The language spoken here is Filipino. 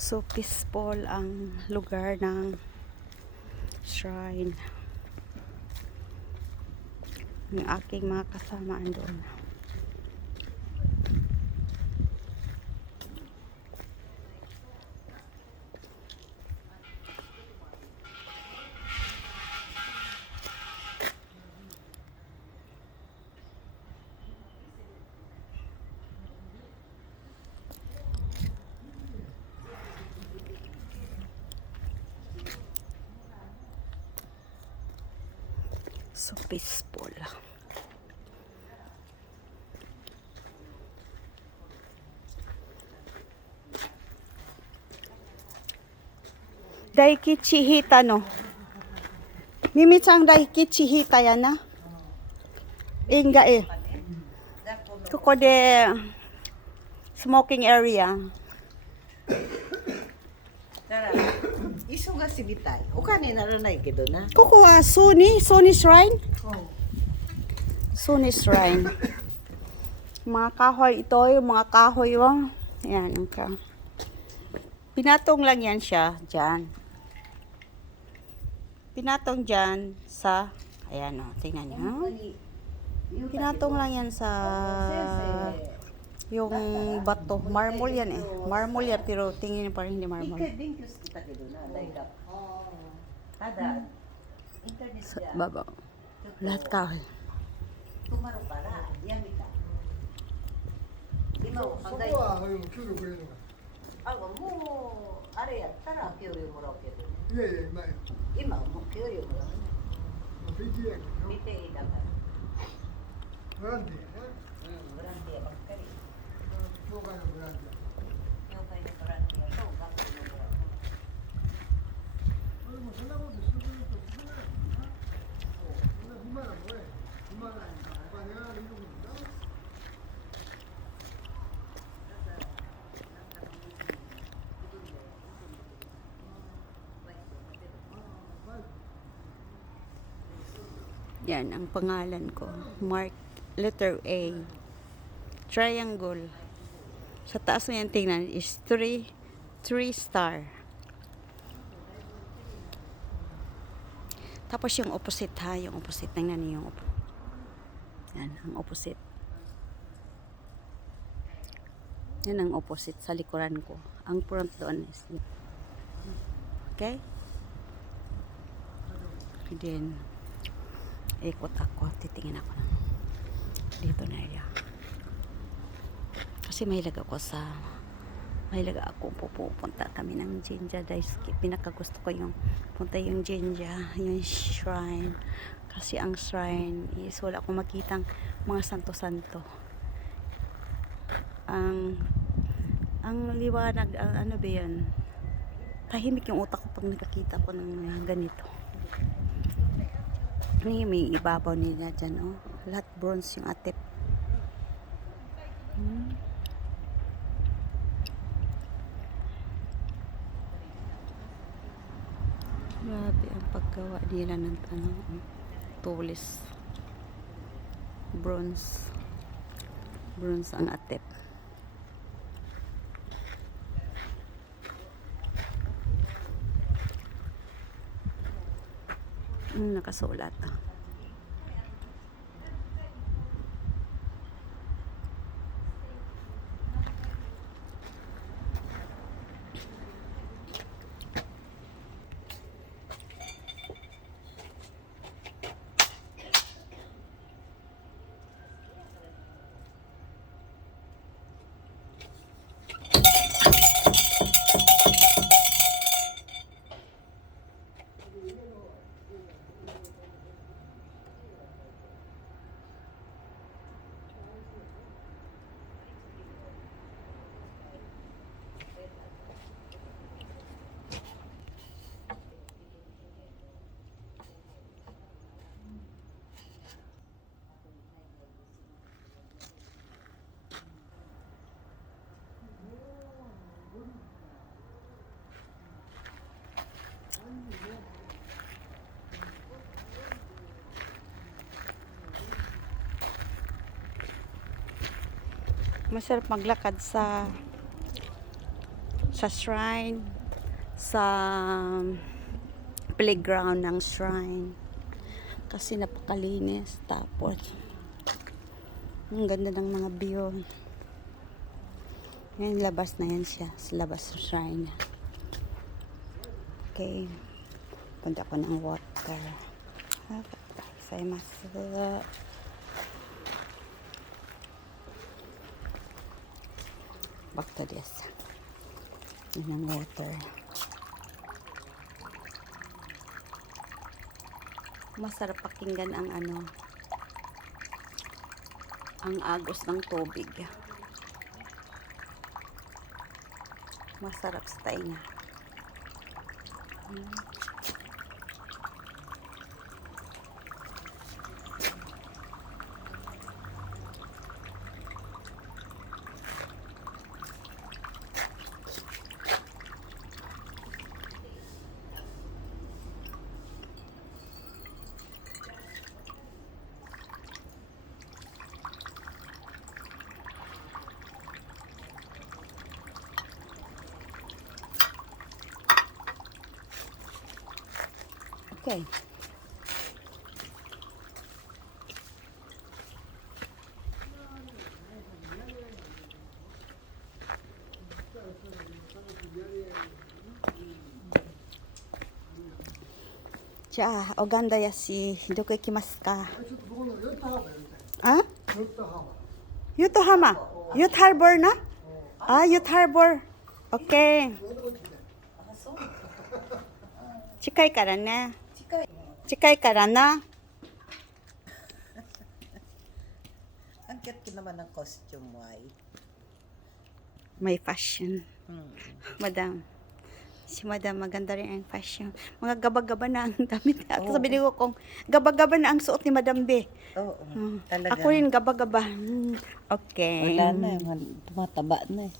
So peaceful ang lugar ng shrine. Yung aking mga kasama doon. So peaceful. Daikichi hita no. Mimi-chan daikichi hita yan na. Inga eh. Koko de smoking area. だから忙しみたい。お金にならないけどな。Koko wa Sony shrine. Sony shrine. Mga kahoy ito, yung mga kahoy oh. Ayan, yung ka. Pinatong lang yan siya dyan. Pinatong dyan sa, ayan o, tingnan nyo. Pinatong lang yan sa, yung bato. Marmol yan eh. Marmol yan, pero tingin nyo parang hindi 一 marmol. 回勉強してたけどな、大学。ただ、インターネッ Sa トで baba. Lahat kahoy. 止まるからやめた。今はそこ考えは給料くれるのか。あ、もうあれやったら給料もらうけどね。いやいや、今よ。今はもう給料もらう。フィギュアやけど見ていいだから。ボランティアやな。ボランティアばっかり。教会のボランティア。業界のボランティアと学校のボランテそれもそんなことしてくれると少ないもんな。そう。そんな暇なもんや。暇ないからお金がいるもんな。Yan, ang pangalan ko. Mark, letter A. Triangle. Sa taas mo yan tingnan is 3 star. Tapos yung opposite ha, yung opposite. Tingnan niyo yung yan, ang opposite. Yan ang opposite sa likuran ko. Ang front doon is okay? Then, ikot ako, titingin ako ng dito na area. Kasi mahilig ako pupunta kami ng Jinja Daisuke. Pinakagusto ko yung punta yung Jinja, yung shrine. Kasi ang shrine is wala akong makitang mga santo-santo. Ang liwanag, ano ba yan? Tahimik yung utak ko pag nakakita ko ng ganito. May ibabaw nila dyan, oh. Lahat bronze yung atip. Grabe ang paggawa nila ng tulis. Bronze. Bronze ang atip. Nakasulat. Masarap maglakad sa sa shrine, sa playground ng shrine. Kasi napakalinis. Tapos, ang ganda ng mga view. Ngayon, labas na yan siya. Sa labas ng shrine. Okay. Punta ko ng water. Gozaimasu. Back to this. Yun ang water. Masarap pakinggan ang ang agos ng tubig. Masarap sa tainga. Okay. 자, 오간다 야시, 도코 이키마스か? ちょっとここのヨットハーバーやりたい。 아? ヨットハーバー。 Yotohama. Youth Harbor na? Ah, Youth Harbor. Okay. あ、そう。近いからね。近い。近いからな。 Ang cute ko naman ng costume mo ay. May fashion. Hmm. Madam. Si Madam, maganda rin ang fashion. Mga gaba-gaba na ang damit. Ako Oo. sabihin ko kung gaba-gaba na ang suot ni Madam B. Oo. Hmm. Talaga. Ako rin gaba-gaba. Okay. Wala na, tumataba na eh.